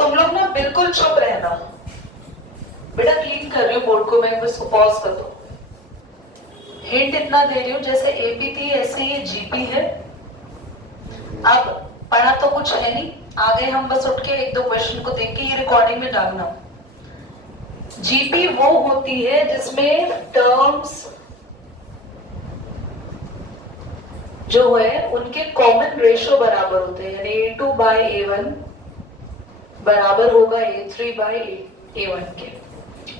तुम लोग ना बिल्कुल चुप रहना बेटा, क्लीन कर रही हूँ बोर्ड को मैं, इसको पॉज कर दो। हिंट इतना दे रही हूँ जैसे एपी थी ऐसे ये जीपी है। अब पढ़ा तो कुछ है नहीं, आगे हम बस उठ के एक दो क्वेश्चन को देख के ये रिकॉर्डिंग में डालना। जीपी वो होती है जिसमें टर्म्स जो है उनके कॉमन रेशियो बराबर होते हैं, यानी A2 बाय A1 बराबर होगा A3 बाय A1 के,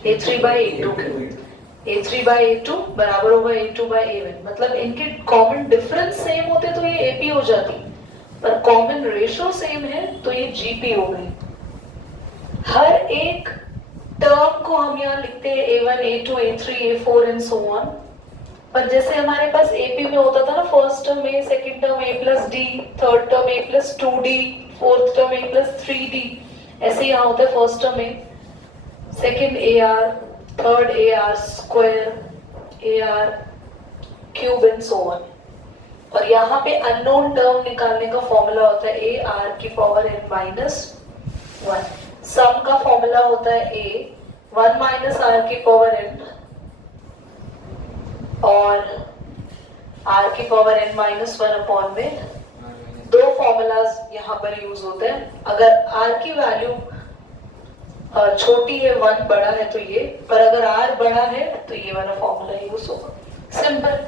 A3 बाय A2 के। A3 बाय A2 बराबर होगा A2 बाय A1, मतलब इनके कॉमन डिफरेंस सेम होते तो ये AP हो जाती, पर कॉमन रेशियो सेम है तो ये GP हो गई। हर एक टर्म को हम यहाँ लिखते हैं A1, A2, A3, A4 and so on, पर जैसे हमारे पास AP में होता था ना, first term A, second term A plus D, third term A plus 2D, fourth term A plus 3D, ऐसे यहाँ होता है first term A, second AR, third AR square, AR cube and so on. और यहाँ पे unknown term निकालने का formula होता है AR की पावर n माइनस 1। सम का फॉर्मूला होता है A 1 माइनस R की पावर n और R की पावर n माइनस 1 अपॉन में। दो फॉर्मूलाज यहाँ पर यूज होते हैं, अगर R की वैल्यू छोटी है 1 बड़ा है तो ये, पर अगर R बड़ा है तो ये वाला फॉर्मूला यूज होगा। सिंपल।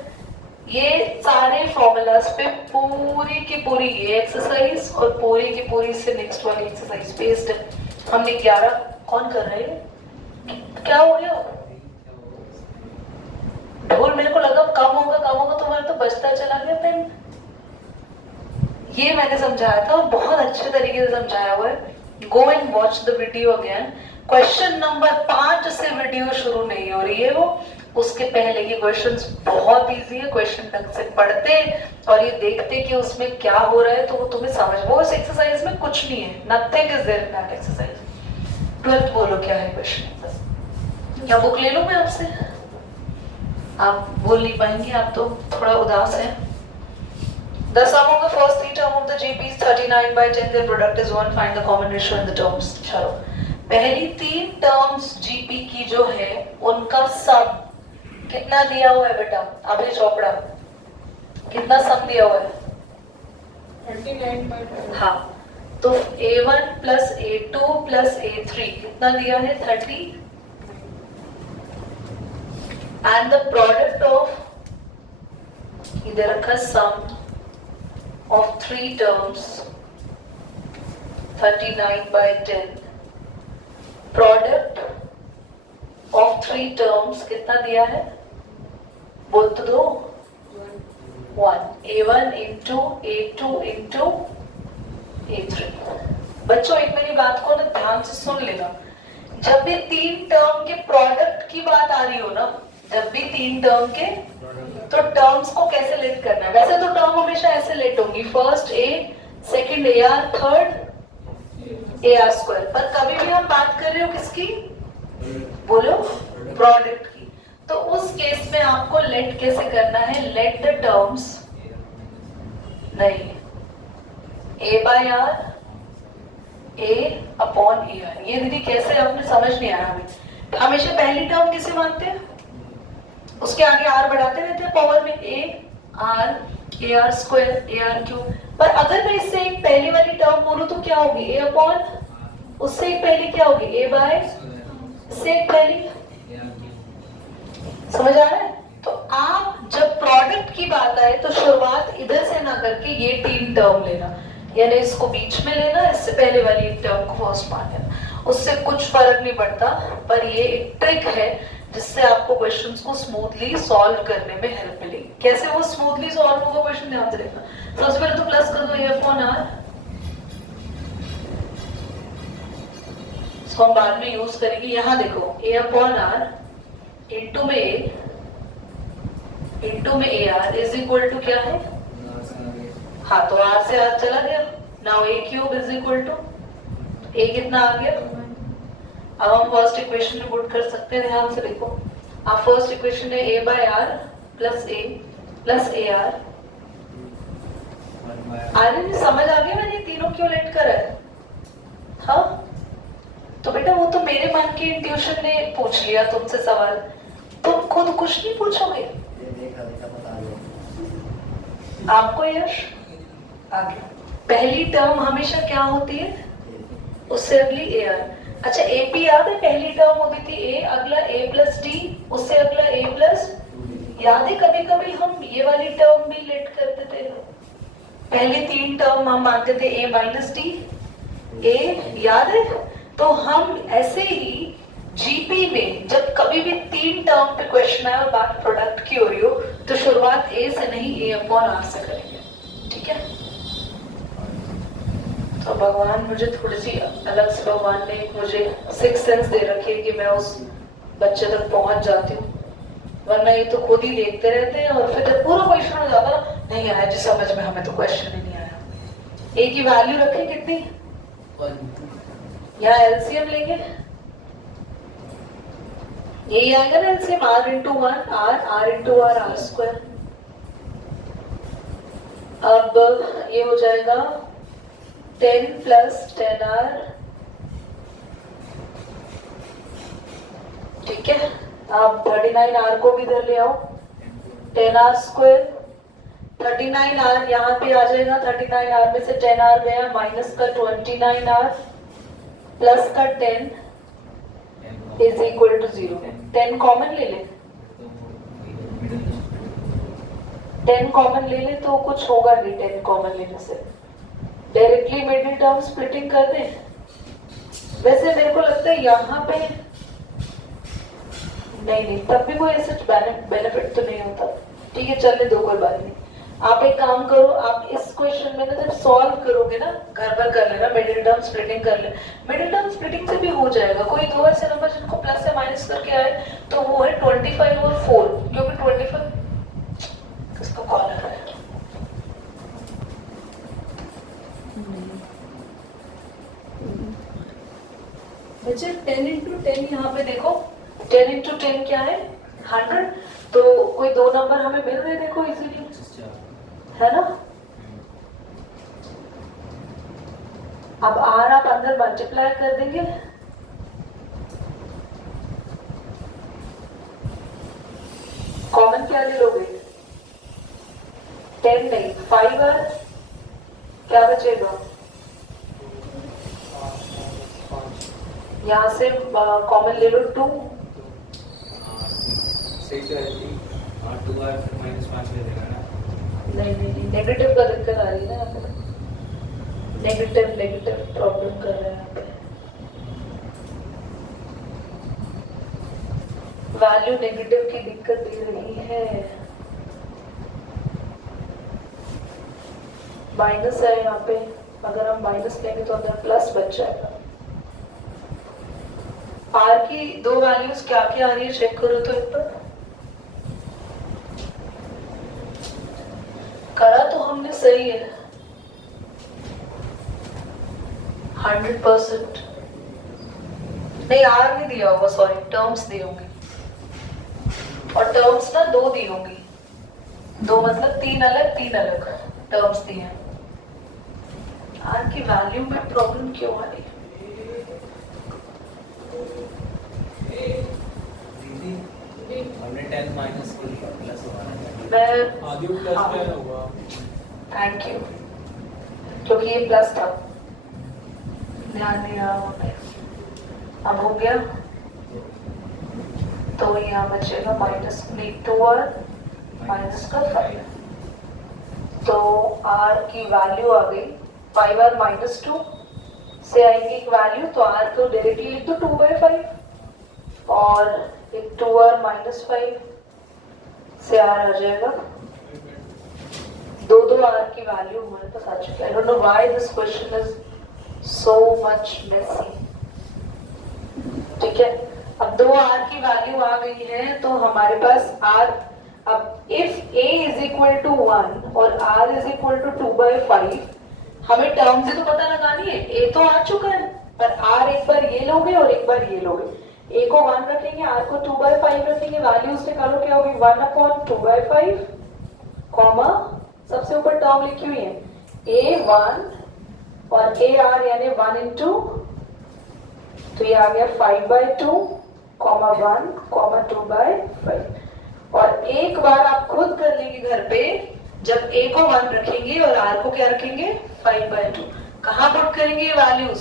ये सारे फॉर्मूलाज पे पूरी की पूरी ये एक्सरसाइज और पूरी की पूरी से नेक्स्ट वाली एक्सरसाइज बेस्ड है। हमने 11 कौन कर रहे हैं, क्या हो गया ढोल, मेरे को लगा कम होगा तुम्हारा तो बचता चला गया पेन। ये मैंने समझाया था और बहुत अच्छे तरीके से समझाया हुआ है, go and watch the video again. Question number 5 से वीडियो शुरू नहीं हो रही है वो, उसके पहले के क्वेश्चंस बहुत इजी है, क्वेश्चन ढंग से पढ़ते और ये देखते कि उसमें क्या हो रहा है तो वो तुम्हें समझ, वो इस एक्सरसाइज में कुछ नहीं है, nothing is there in that exercise. 12th बोलो क्या है क्वेश्चन, क्या बुक ले लूं मैं आपसे, आप बोल नहीं पाएंगे, आप तो थोड़ा उदास हैं। The sum of the first three term of the GP is 39 by 10, their product is 1, find the common ratio in the terms। चलो, पहली 3 टर्म्स GP की जो है उनका सम कितना दिया हुआ है बेटा, अभी चोपड़ा कितना सम दिया हुआ है 39 by 10। हाँ, तो A1 plus A2 plus A3 कितना दिया है 30, एंड द प्रोडक्ट ऑफ, इधर रखा सम of 3 terms 39 by 10, product of 3 terms कितना दिया है बोल तो दो 1, A1 into A2 into A3। बच्चों एक मेरी बात को ना ध्यान से सुन लेना, जब भी 3 टर्म के प्रोडक्ट की बात आ रही हो ना, जब भी 3 टर्म के, तो टर्म्स को कैसे लेट करना है, वैसे तो टर्म हमेशा ऐसे लेट होंगी, first A, second AR, third AR square, पर कभी भी हम बात कर रहे हो किसकी, बोलो प्रोडक्ट की, तो उस केस में आपको लेट कैसे करना है, लेट द टर्म्स, नहीं A by R, A upon AR। ये दीदी कैसे आपने समझ नहीं आया हमें, हमेशा पहली टर्म किसे मानते हैं, उसके आगे R बढ़ाते रहते हैं पावर में, AR स्क्वायर AR क्यूब, पर अगर मैं इससे एक पहली वाली टर्म बोलूं तो क्या होगी, A अपॉन, उससे एक पहली क्या होगी A बाय, से एक पहली, समझ आ रहा है। तो आप जब प्रोडक्ट की बात आए तो शुरुआत इधर से ना करके ये 3 टर्म लेना, यानी इसको बीच में लेना, इससे पहले वाली एक टर्म को फर्स्ट मान लेना, उससे कुछ फर्क नहीं पड़ता, पर ये एक ट्रिक है जिससे आपको क्वेश्चंस को स्मूथली सॉल्व करने में हेल्प मिलेगी। कैसे वो स्मूथली सॉल्व होगा क्वेश्चन ध्यान से देखना। सबसे पहले तो प्लस कर दो A अपॉन R, इसको हम बाद में यूज करेंगे। यहाँ देखो A अपॉन R इंटू में A इंटू में AR इज इक्वल टू क्या है, हाँ तो R से R चला गया, now A cube is equal to A कितना आ गया। अब हम फर्स्ट इक्वेशन में पुट कर सकते हैं, ध्यान से देखो, आप फर्स्ट इक्वेशन है A by R plus A plus AR। Aryan समझ आ गया मैंने तीनों क्यों लेट कर है, हाँ मेरे मन की इंट्यूशन ने पूछ लिया तुमसे सवाल, तुम खुद कुछ नहीं पूछोगे? देखा देखा बता दो। आपको यश आगे पहली टर्म हमेशा क्या होती है? उससे अगली ए आर। अच्छा एपी याद है? पहली टर्म होती थी ए, अगला ए प्लस डी, उससे अगला ए प्लस। याद है कभी कभी हम ये वाली टर्म भी लेट करते थे, पहली 3 टर्म हम मानते थे ए माइनस डी ए, याद है? तो हम ऐसे ही जीपी में जब कभी भी 3 टर्म पे क्वेश्चन आए और बात प्रोडक्ट की हो रही हो तो शुरुआत ए से नहीं ए अपॉन आर से करेंगे, ठीक है? तो भगवान मुझे थोड़ी सी अलग से, भगवान ने एक मुझे 6 सेंस दे रखी है कि मैं उस बच्चे तक पहुंच जाती हूँ, वरना ये तो खुद ही देखते रहते हैं और फिर जब पूरा क्वेश्चन हो जाता ना, नहीं आया जी समझ में, हमें तो क्वेश्चन ही नहीं आया। ए की वैल्यू रखें कितनी? 1 यहाँ एलसीएम लेंगे, यही आएगा ना LCM, R into 1 R into R square. अब ये हो जाएगा 10 प्लस 10r, ठीक है? अब 39r को भी इधर ले आओ, 10r स्क्वायर, 39r यहाँ पे आ जाएगा, 39r में से 10r गया, माइनस का 29r प्लस का 10 इज इक्वल टू 0। 10 कॉमन ले ले, 10 कॉमन ले ले तो कुछ होगा नहीं, 10 कॉमन लेने से डायरेक्टली मिडिल टर्म स्प्लिटिंग कर दे। वैसे मेरे को लगता है यहाँ पे नहीं, तब भी कोई ऐसा बेनिफिट तो नहीं होता, ठीक है चलने दो, कोई बात नहीं। आप एक काम करो, आप इस क्वेश्चन में ना जब सॉल्व करोगे ना, घर पर कर लेना, मिडिल टर्म स्प्लिटिंग कर ले, मिडिल टर्म स्प्लिटिंग से भी हो जाएगा। कोई दो ऐसे नंबर जिनको प्लस से माइनस करके आए तो वो है 25 और 4, क्योंकि 25 किसको कॉल आ रहा है? बच्चे 10 इंटू 10 यहाँ पे देखो, 10 इंटू 10 क्या है? 100। तो कोई दो नंबर हमें मिल रहे, देखो इजीली, है ना? अब आर आप अंदर मल्टीप्लाई कर देंगे, कॉमन क्या ले लोगे? 10 नहीं 5r, क्या बचेगा? यहाँ से कॉमन ले लो 2, नहीं नेगेटिव का दिक्कत आ रही है ना यहाँ पे, नेगेटिव प्रॉब्लम कर रहे हैं यहाँ पे, वैल्यू नेगेटिव की दिक्कत दे रही है, माइनस है यहाँ पे, अगर हम माइनस लेंगे तो अंदर प्लस बच जाएगा। आर की दो वैल्यूज क्या क्या आ रही है चेक करो तो, एक बार करा तो हमने सही है 100%, नहीं आर नहीं दिया होगा, सॉरी टर्म्स दी होंगी, और टर्म्स ना 2 दी होंगी, 2 मतलब 3 अलग टर्म्स दी हैं। आर की वैल्यू में प्रॉब्लम क्यों आ रही है? हमने 10 माइनस प्लस होगा, थैंक यू, क्योंकि ये प्लस था, ध्यान नहीं रहा वहाँ पे, अब हो गया, तो यहाँ बचेगा माइनस 2r माइनस का 5, तो r की वैल्यू आ गई 5r माइनस 2 से आएगी एक वैल्यू, तो r को डायरेक्टली लिख दो 2/5, और एक 2r माइनस 5 से r आ जाएगा, दो r की वैल्यू हमारे पास आ चुकी है। I don't know why this question is so much messy, ठीक है? अब 2r की वैल्यू आ गई है तो हमारे पास r, अब if a is equal to 1 और r इज इक्वल टू 2/5, हमें टर्म से तो पता लगानी है, a तो आ चुका है, पर r एक बार ये लोगे और एक बार ये लोगे, a को 1 रखेंगे, r को 2/5 रखेंगे, वैल्यूज निकालो क्या होगी 1/2/5, कॉमा सबसे ऊपर टर्म लिखी हुई है a1 और ar यानी 1 into तो ये आ गया 5/2, 1, 2/5। और एक बार आप खुद कर लेंगे घर पे, जब a को 1 रखेंगे और r को क्या रखेंगे 5/2। कहाँ पुट करेंगे ये वैल्यूज,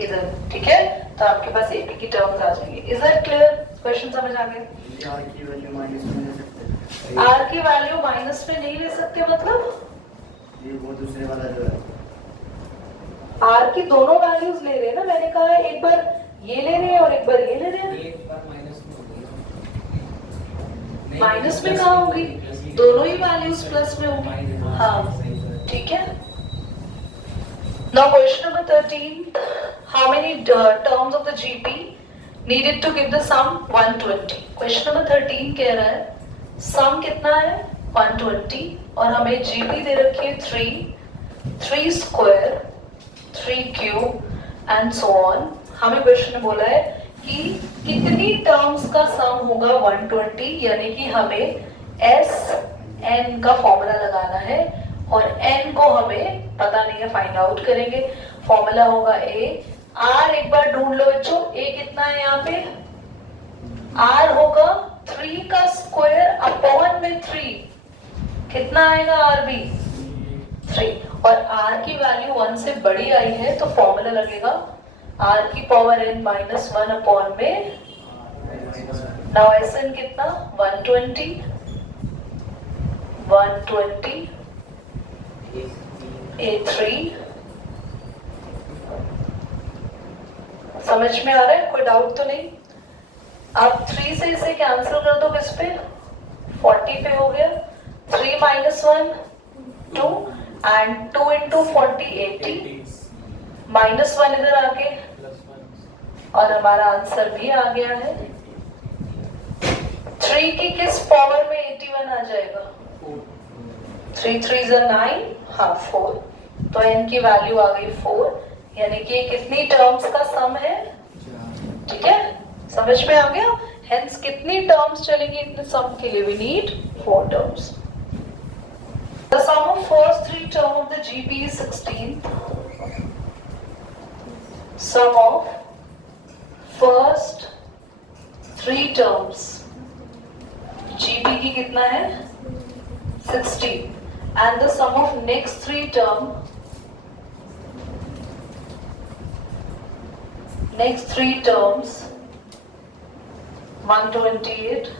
इधर, ठीक है। तो आपके पास AP की टर्म्स आ जाएंगे। Is that clear? क्वेश्चन समझ आ गया? आर की वैल्यू माइनस में ले सकते हैं। r की वैल्यू माइनस में नहीं ले सकते, मतलब ये वो दूसरे वाला जो है r की दोनों वैल्यूज ले रहे हैं ना। मैंने कहा है एक बार ये ले रहे हैं और एक बार ये ले रहे हैं। एक बार माइनस में होगी। माइनस में कहाँ होगी, दोनों ही वैल्यूज प्लस में होंगी। हाँ, ठीक है। Now question number 13, how many terms of the GP needed to give the sum 120? Question number 13 कह रहा है sum कितना है 120 और हमें GP दे रखी है 3 square, 3 cube and so on। हमें क्वेश्चन में बोला है कि कितनी टर्म्स का सम होगा 120, यानी कि हमें SN का फॉर्मूला लगाना है और n को हमें पता नहीं है, फाइंड आउट करेंगे। फॉर्मूला होगा a, r एक बार ढूंढ लो बच्चों, a कितना है यहाँ पे, r होगा 3 का स्क्वायर अपॉन में 3, कितना आएगा r भी 3, और r की वैल्यू 1 से बड़ी आई है तो फॉर्मूला लगेगा r की पावर n माइनस 1 अपॉन में। नाउ SN कितना 120 A3। समझ में आ रहा है, कोई डाउट तो नहीं? आप 3 से इसे कैंसिल कर दो, किस पे 40 पे हो गया। 3 minus 1 2 and 2 into 40 80, -1 इधर आके और हमारा आंसर भी आ गया है। 3 की किस पावर में 81 आ जाएगा, 3 3 9, हाँ 4, तो n की वैल्यू आ गई 4, यानी कि कितनी टर्म्स का सम है, ठीक है, समझ में आ गया। हेंस कितनी टर्म्स चलेंगी इतने सम के लिए, we need 4 terms. The sum of first 3 term of the GP is 16. Sum of first 3 terms GP की कितना है 16, and the sum of next 3 term, next 3 terms 128।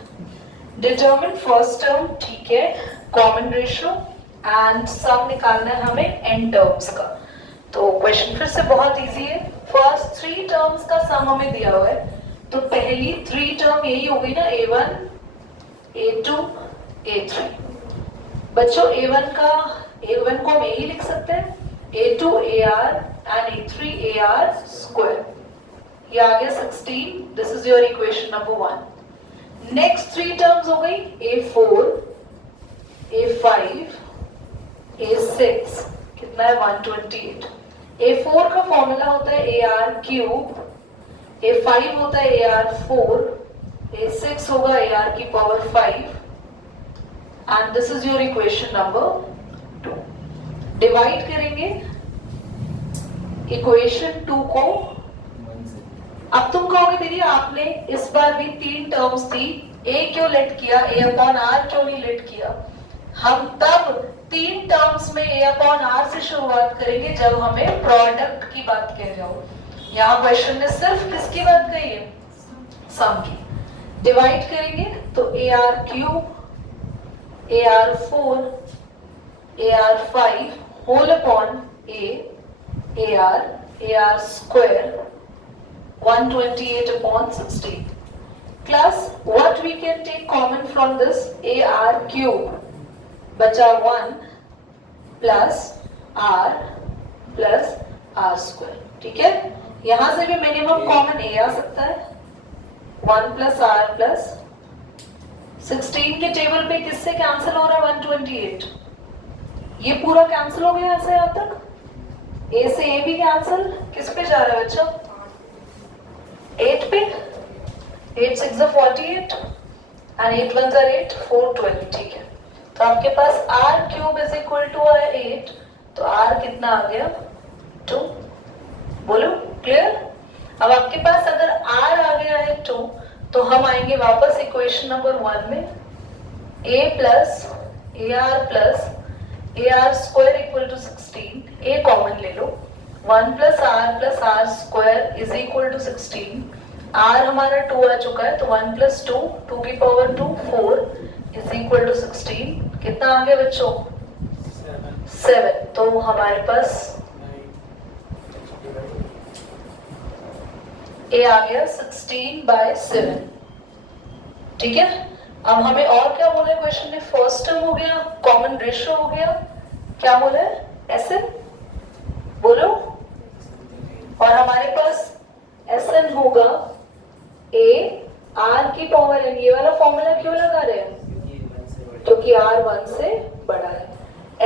Determine first term, ठीक है, कॉमन रेशियो एंड सम निकालना है हमें n terms का। तो क्वेश्चन फिर से बहुत इजी है। फर्स्ट 3 टर्म्स का सम हमें दिया हुआ है, तो पहली 3 टर्म यही होगी ना, A1 A2 A3। बच्चों A1 को हम यही लिख सकते हैं, A2 AR and A3 AR square. ये आ गया 16, this is your equation number 1। Next 3 terms हो गई A4 A5 A6, कितना है 128। A4 का फॉर्मूला होता है AR क्यूब, A5 होता है AR4, A6 होगा AR की power 5, and this is your equation number 2। Divide करेंगे इक्वेशन 2 को। अब तुम कहोगे दीदी आपने इस बार भी 3 टर्म्स थी, A क्यों लेट किया, A अपॉन R क्यों नहीं लेट किया? हम तब 3 टर्म्स में A अपॉन R से शुरुआत करेंगे जब हमें प्रोडक्ट की बात कह रहे हो। यहाँ क्वेश्चन ने सिर्फ किसकी बात कही है, सम की। डिवाइड करेंगे तो AR cube AR4 AR5 whole upon AR square 128 upon 16 plus what we can take common from this, AR cube बचा 1 plus R square, ठीक है। यहां से भी मिनिमम कॉमन A आ सकता है, 1 plus R plus 16 के टेबल पे किससे कैंसिल हो रहा है 128, ये पूरा कैंसिल हो गया ऐसे यहां तक। A से A भी कैंसिल, किस पे जा रहा है बच्चों 8 पे, 8 6 48 and 8 1 8, 420, ठीक है। तो आपके पास R cube is equal to है 8, तो R कितना आ गया 2, बोलो क्लियर। अब आपके पास अगर r आ गया है 2 तो हम आएंगे वापस इक्वेशन नंबर 1 में a plus AR square equal to 16, a common ले लो, 1 plus R square is equal to 16, r हमारा 2 आ चुका है तो 1 प्लस 2 2 की पावर 2 4 इज इक्वल टू 16, कितना आ गया बच्चों 7, तो हमारे पास a आ गया 16/7, ठीक है। अब हमें और क्या बोला है क्वेश्चन में, फर्स्ट टर्म हो गया, कॉमन रेशियो हो गया, क्या बोला है SN बोलो, और हमारे पास SN होगा a r की पावर n, ये वाला फॉर्मूला क्यों लगा रहे हैं क्योंकि r 1 से बड़ा है।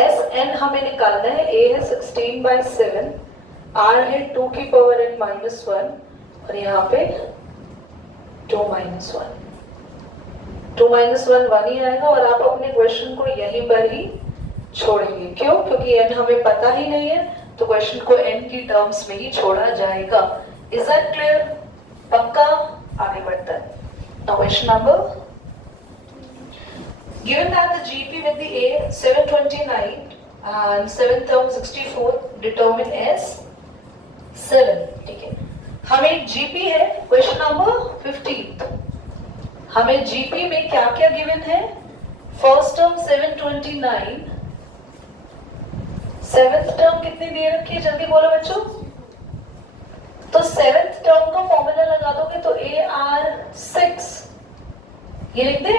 SN हमें निकालना है, a है 16/7, r है 2 की पावर n -1 और यहाँ पे 2 - 1, 2 - 1 1 ही आएगा और आप अपने क्वेश्चन को यहीं पर ही छोड़ेंगे, क्यों, क्योंकि n हमें पता ही नहीं है तो क्वेश्चन को n की टर्म्स में ही छोड़ा जाएगा। Is that clear? पक्का? आगे बढ़ता है। Now question number, given that the GP with the A 729 and 7th term 64 determine as 7, ठीक है। हमें GP है, क्वेश्चन नंबर 15, हमें GP में क्या क्या गिवन है, फर्स्ट टर्म 729, सेवेंथ टर्म कितनी दे रखी है, जल्दी बोलो बच्चों, तो सेवेंथ टर्म का फॉर्मूला लगा दोगे तो AR 6, ये लिख दे,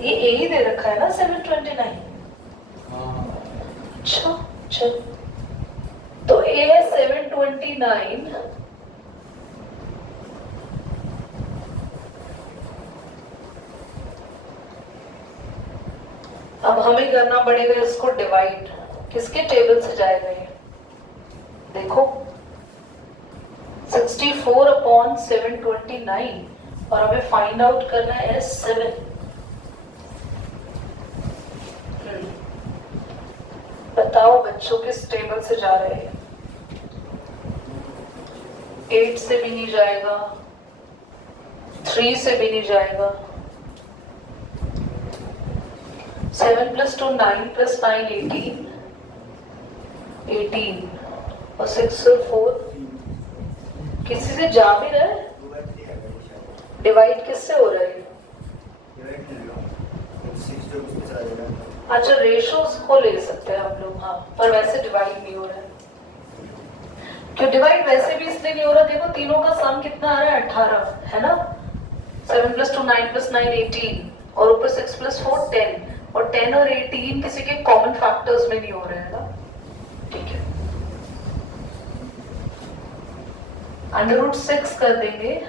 ये A ही दे रखा है ना 729, अच्छा चल, तो A है 729, अब हमें करना पड़ेगा इसको डिवाइड, किसके टेबल से जाएगा ये, देखो 64/729 और हमें फाइंड आउट करना है 7, बताओ बच्चों किस टेबल से जा रहे हैं, 8 से भी नहीं जाएगा, 3 से भी नहीं जाएगा, 7 + 2 9 + 9 18 और 6 और 4 किसी से जा भी रहा है, डिवाइड किससे हो रहा है, अच्छा रेशोस को ले सकते हैं हम लोग, हाँ, पर वैसे डिवाइड नहीं हो रहा है, क्यों डिवाइड वैसे भी इसलिए नहीं हो रहा, देखो तीनों का सम कितना आ रहा है 18 है ना, 7 + 2 9 + 9 18 और ऊपर 6 + 4 10 और 10 और 18 किसी के कॉमन फैक्टर्स में नहीं हो रहे हैं ना, ठीक है, √6 कर देंगे,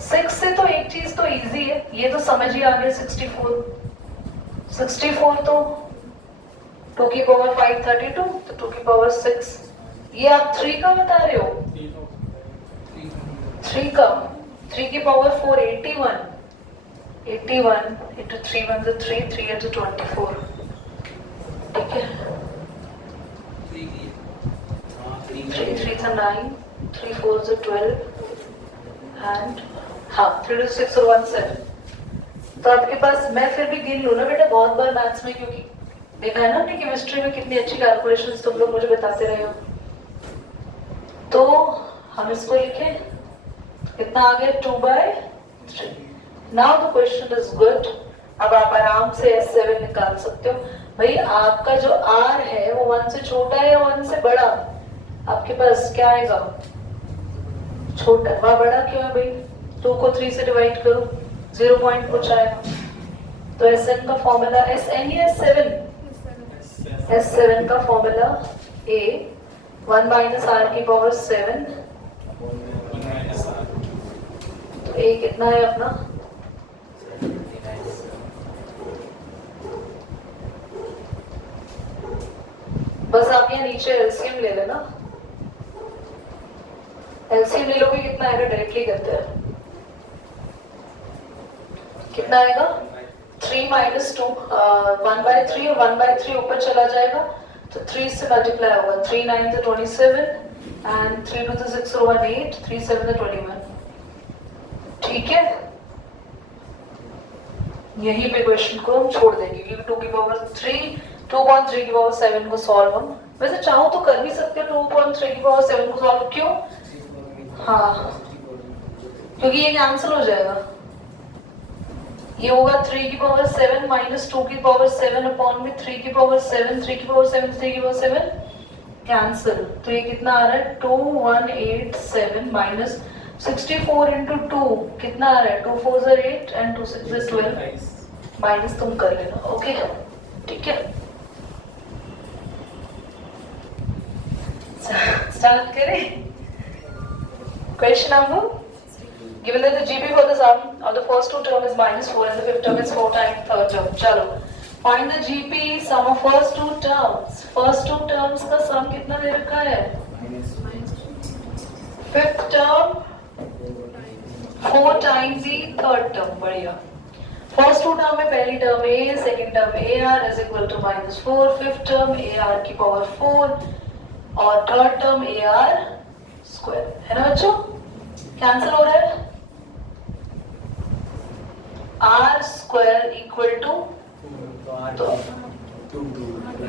6 से तो एक चीज तो इजी है, ये तो समझ ही आ गया, 64 तो 2 की पावर 5 32 तो 2 की पावर 6, ये आप 3 का बता रहे हो, 3 का 3 की पावर 4 81 into 3 1 is 3 3 into 24, ठीक है, 3 3 था 9 3 4 is 12 and हाँ 3 to 6 और 1 7, तो आपके पास, मैं फिर भी गिन लूँ ना बेटा बहुत बार मैथ्स में, क्योंकि देखा है ना अपनी केमिस्ट्री में कितनी अच्छी कैलकुलेशंस तुम लोग मुझे बताते रहे हो, तो हम इसको लिखें, कितना आ गया 2/3, now the question is good, अब आप आराम से S7 निकाल सकते हो, भाई आपका जो R है वो 1 से छोटा है या 1 से बड़ा, आपके पास क्या आएगा, छोटा, वह बड़ा क्यों है भाई, 2 को 3 से डिवाइड करो 0 पॉइंट कुछ आएगा, तो SN का फॉर्मूला, SN या S7 का फॉर्मूला A 1 - R की पावर 7, तो A कितना है अपना, बस आप यहाँ नीचे एलसीएम ले लेना, एलसीएम ले लोगे कितना आएगा, डायरेक्टली करते हैं, कितना आएगा 3 - 2 1/3 और 1/3 ऊपर चला जाएगा तो 3 से मल्टीप्लाई होगा, 3 9 से 27 एंड 3 2 से 6 1 8, 3 7 से 21। ठीक है, यहीं पे क्वेश्चन को हम छोड़ देंगे क्योंकि 2 की पावर 3 2.3 की पावर 7 को सॉल्व हम वैसे चाहो तो कर भी सकते हो 2.3 की पावर 7 को सॉल्व। क्यों? हाँ, क्योंकि ये कैंसिल हो जाएगा। ये होगा 3 की पावर 7 माइनस 2 की पावर 7 अपॉन में 3 की पावर 7, 3 की पावर 7, 3 की पावर 7 कैंसिल। तो ये कितना आ रहा है 2187 माइनस 64 इंटू 2 कितना आ रहा है 2 4 ज़र 8 एंड 2 6 ज़र 12 माइनस तुम कर लेना। ओके ठीक है, स्टार्ट करें। Question number given that the GP for the sum of the first two term is -4 and the fifth term is 4 times third term. चलो find the GP sum of first two terms. First two terms का sum कितना दे रखा है? Fifth term 4 times the third term. बढ़िया। First two term में पहली term A, second term AR is equal to -4, fifth term AR की power 4 और third term AR square है ना बच्चों? कैंसिल हो रहा है। R square equal two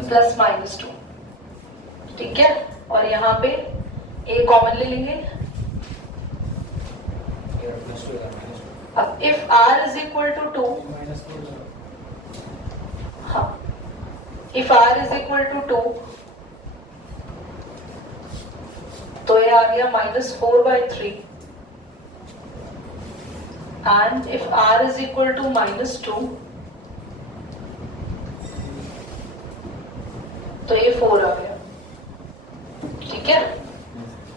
plus minus 2। ठीक है, और यहाँ पे A कॉमन ले लेंगे। अब if R is equal to 2, हाँ, if R is equal to 2 तो ये आ गया -4/3 and if R is equal to -2 तो ये 4 आ गया। ठीक है,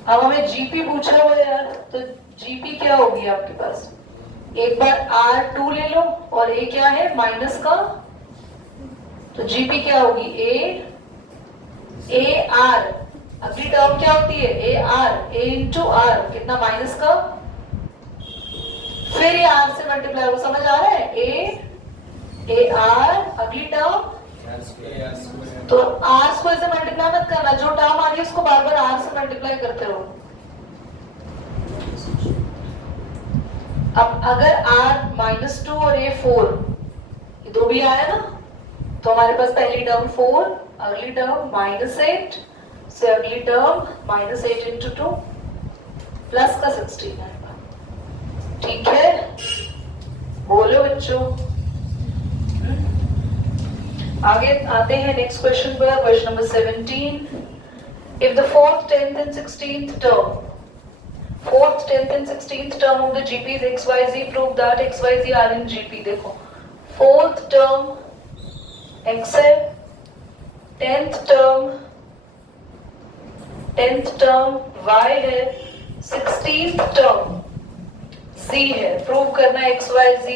अब हमें GP पूछा हुआ है यार, तो GP क्या होगी आपके पास? एक बार R2 ले लो और A क्या है माइनस का, तो GP क्या होगी AR। अगली टर्म क्या होती है AR, A इंटू R कितना माइनस का, फिर ये R से मल्टीप्लाई हो, समझ आ रहा है AR अगली टर्म, तो R स्क्वायर से मल्टीप्लाई मत करना, जो टर्म आ रही है उसको बार बार R से मल्टीप्लाई करते रहो। अब अगर R -2 और A 4 ये दो भी आया ना, तो हमारे पास पहली टर्म 4, अगली टर्म -8 से अगली टर्म -8 इंटू 2 प्लस का 16 आएगा। ठीक है, बोलो बच्चों। आगे आते हैं नेक्स्ट क्वेश्चन पर, question number 17। If the fourth 10th and 16th term of the GP is XYZ, prove that XYZ are in GP। देखो फोर्थ टर्म X है, 10th टर्म Y है, 16th टर्म Z है। Prove करना है XYZ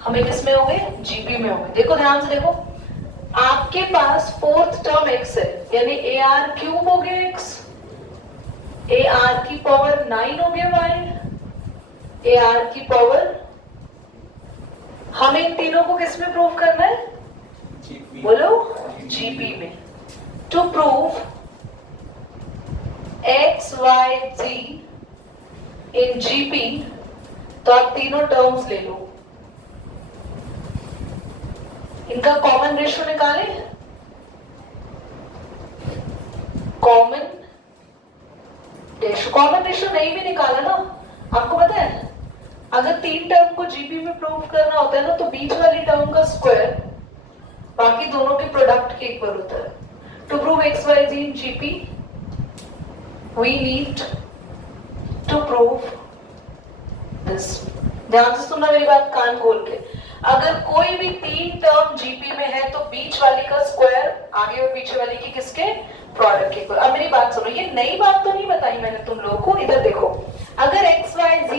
हमें किसमें होंगे GP में होंगे। देखो ध्यान से देखो, आपके पास फोर्थ टर्म X है यानी AR क्यूब हो गया X, AR की पावर 9 हो गया Y, AR की पावर, हमें इन तीनों को किस में प्रूव करना है बोलो GP में। To prove XYZ in GP तो आप तीनों टर्म्स ले लो, इनका कॉमन रेशियो निकाले। कॉमन रेशियो नहीं भी निकाला ना, आपको पता है अगर तीन टर्म को GP में प्रूव करना होता है ना, तो बीच वाली टर्म का स्क्वायर बाकी दोनों के प्रोडक्ट के इक्वल होता है। To prove XYZ in GP we need to prove this। ध्यान से सुनना मेरी बात कान खोल के, अगर कोई भी तीन टर्म GP में है तो बीच वाली का स्क्वायर आगे और पीछे वाली की किसके प्रोडक्ट के इक्वल। अब मेरी बात सुनो, ये नई बात तो नहीं बताई मैंने तुम लोगों को। इधर देखो, अगर XYZ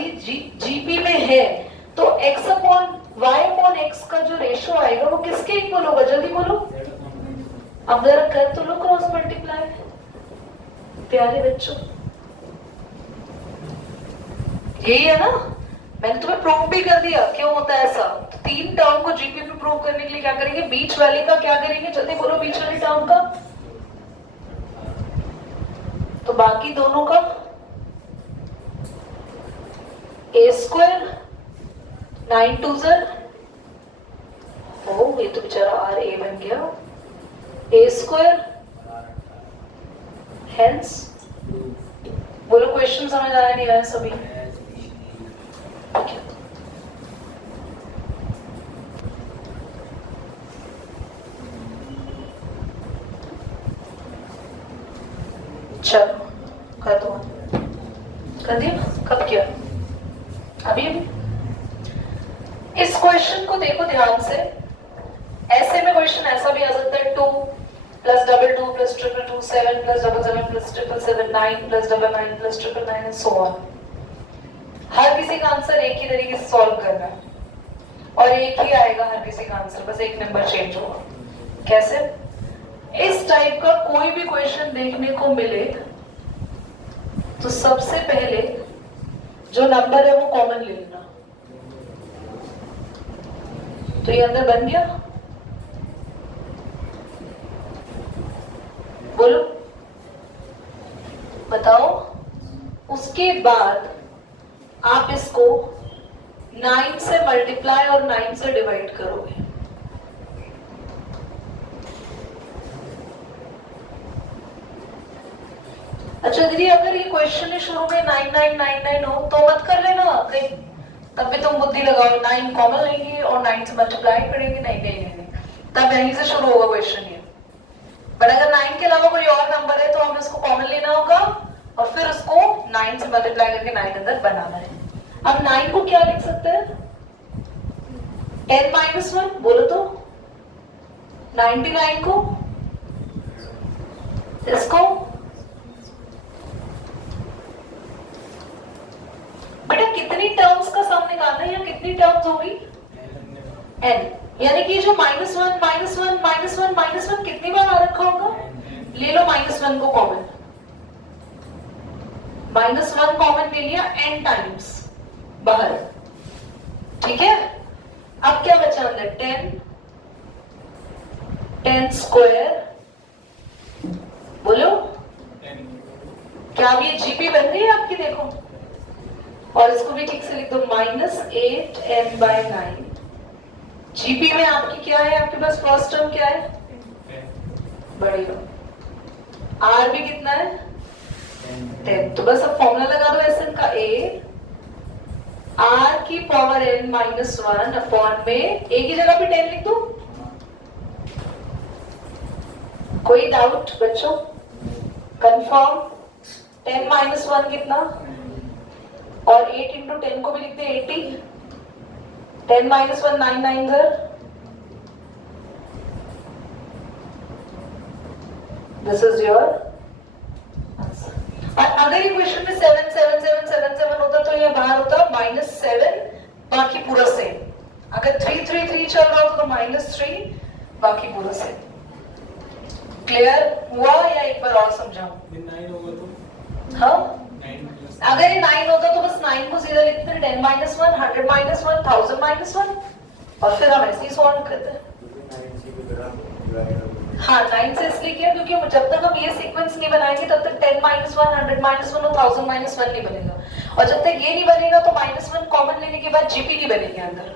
GP में है तो X upon Y upon X का जो रेशियो आएगा वो किसके इक्वल होगा, जल्दी बोलो। अब जरा कर तो लो क्रॉस मल्टीप्लाई प्यारे बच्चों, यही है ना, मैंने तुम्हें प्रूव भी कर दिया क्यों होता है ऐसा। तो तीन टर्म को GP में प्रूव करने के लिए क्या करेंगे, बीच वाले का क्या करेंगे, जल्दी बोलो बीच वाली टर्म का बाकी दोनों का ए स्क्वायर 9 2 ज़र, ओ ये तो बेचारा आर ए बन गया, ए स्क्वायर हेंस। बोलो क्वेश्चन समझ आया नहीं आया सभी? चलो कर दो, कर दिया? कब किया? अभी अभी। इस क्वेश्चन को देखो ध्यान से, ऐसे में क्वेश्चन ऐसा भी आ सकता है 2 plus double 2 plus triple 2 7 plus double 7 plus triple 7 9 plus double 9 plus triple 9 and so on. हर किसी का आंसर एक ही तरीके से सॉल्व करना है और एक ही आएगा हर किसी का आंसर, बस एक नंबर चेंज होगा। कैसे? इस टाइप का कोई भी क्वेश्चन देखने को मिले तो सबसे पहले जो नंबर है वो कॉमन ले लेना। तो ये अंदर बन गया, बोलो बताओ। उसके बाद आप इसको 9 से मल्टीप्लाई और 9 से डिवाइड करोगे। अच्छा दीदी, अगर ये क्वेश्चन शुरू में 9999 हो तो मत कर लेना कहीं, तब भी तुम बुद्धि लगाओ, 9 कॉमन लेंगे और 9 से मल्टीप्लाई करेंगे। नहीं नहीं नहीं, तब यहीं से शुरू होगा क्वेश्चन ये। बट अगर 9 के अलावा कोई और नंबर है तो हमें उसको कॉमन लेना होगा और फिर उसको 9 से मल्टीप्लाई करके 9 अंदर बनाना है। अब 9 को क्या लिख सकते हैं? 10 माइनस 1, बोलो तो। 99 को, इसको बेटा कितनी टर्म्स का सम निकालना है या कितनी टर्म्स होगी? n, यानी कि जो -1 -1 -1 -1 कितनी बार आ रखा होगा? ले लो -1 को कॉमन, -1 कॉमन ले लिया n टाइम्स बाहर, ठीक है। अब क्या बचा अंदर? 10 स्क्वायर, बोलो क्या अब ये जीपी बन गई है आपकी? देखो, और इसको भी ठीक से लिख दो, -8n/9। जीपी में आपकी क्या है? आपके पास फर्स्ट टर्म क्या है? बड़ी लो। आर भी कितना है? 10। तो बस अब फॉर्मूला लगा दो एसएन का, a r की पावर n-1 अपॉन में a की जगह पे 10 लिख दो। कोई डाउट बच्चों? कंफर्म? 10 - 1 कितना? और 8 इंटू 10 को भी लिखते हैं 80। 10 - 1 9 9 ज़र, दिस इज योर आंसर। अगर ये क्वेश्चन में 7 7 7 7 7 होता तो ये बाहर होता -7, बाकी पूरा सेम। अगर 3 3 3 चल रहा होता तो -3, बाकी पूरा सेम। क्लियर हुआ या एक बार और समझाऊं? 9 होगा तो हाँ, अगर ये 9 होता तो बस 9 को सीधा लिखते हैं 10 - 1 100 - 1 1000 - 1 और फिर हम ऐसे ही सॉल्व करते हैं। हाँ, 9 से इसलिए किया क्योंकि जब तक हम ये सीक्वेंस नहीं बनाएंगे तब तक 10 - 1 100 - 1 और 1000 - 1 नहीं बनेगा, और जब तक ये नहीं बनेगा तो -1 कॉमन लेने के बाद जीपी नहीं बनेगी अंदर।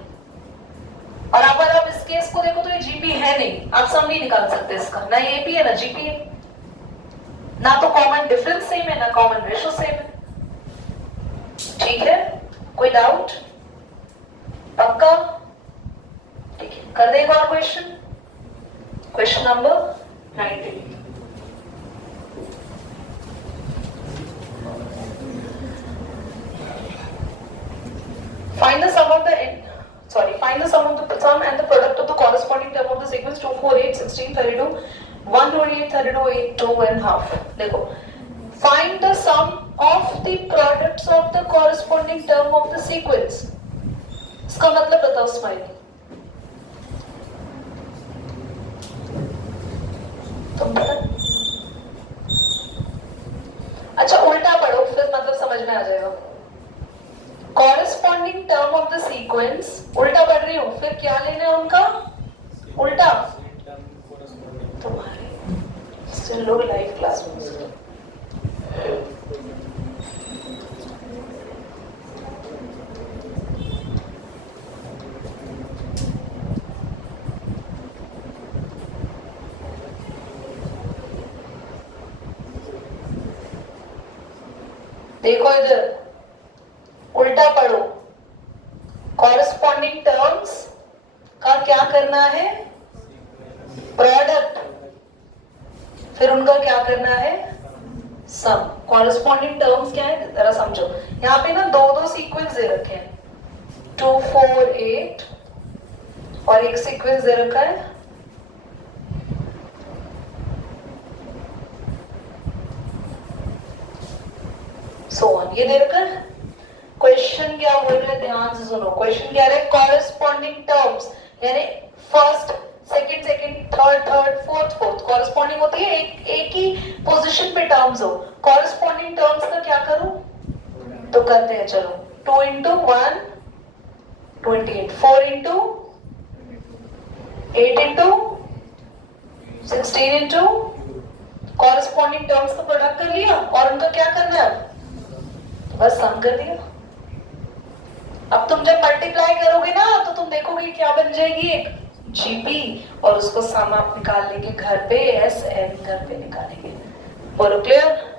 और अगर आप इस केस को देखो तो ये जीपी है नहीं, आप सम नहीं निकाल सकते इसका, ना ये एपी है ना जीपी है, ना तो कॉमन डिफरेंस सेम है ना कॉमन रेशो सेम है। ठीक है, कोई डाउट? पक्का? ठीक है, कर दे एक और question, question number 19। Find the sum of the sum and the product of the corresponding term of the sequence 2 4 8 16 32 128 32 8 2 and half। देखो, find the sum of the products of the corresponding term of the sequence। इसका मतलब बताओ smiley, तुम बता। अच्छा उल्टा पढ़ो फिर मतलब समझ में आ जाएगा। Corresponding term of the sequence, उल्टा पढ़ रही हूँ, फिर क्या लेना है उनका उल्टा? तुम्हारे लोग लाइव क्लास में देखो इधर, उल्टा पढ़ो। कॉरेस्पॉन्डिंग टर्म्स का क्या करना है? प्रोडक्ट, फिर उनका क्या करना है? सम। कॉरेस्पॉन्डिंग टर्म्स क्या है जरा समझो। यहाँ पे ना दो दो सीक्वेंस दे रखे हैं, 2 4 8 और एक सीक्वेंस दे रखा है सो ऑन, ये दे रखा है। क्वेश्चन क्या बोल रहे हैं, ध्यान से सुनो। क्वेश्चन क्या है? कॉरेस्पॉन्डिंग टर्म्स यानी first second second third third fourth fourth. Corresponding होती है एक ही पोजीशन पे टर्म्स हो। कॉरेस्पॉन्डिंग टर्म्स का क्या करूं? तो करते हैं, चलो। 2 into 1 28, 4 into 8 into 16 into corresponding terms का प्रोडक्ट कर लिया और उनका क्या करना है? बस सम कर दिया। अब तुम जब मल्टीप्लाई करोगे ना तो तुम देखोगे क्या बन जाएगी, एक जीपी, और उसको सम आप निकाल लेंगे घर पे, एस एन घर पे निकालेंगे। बोलो क्लियर?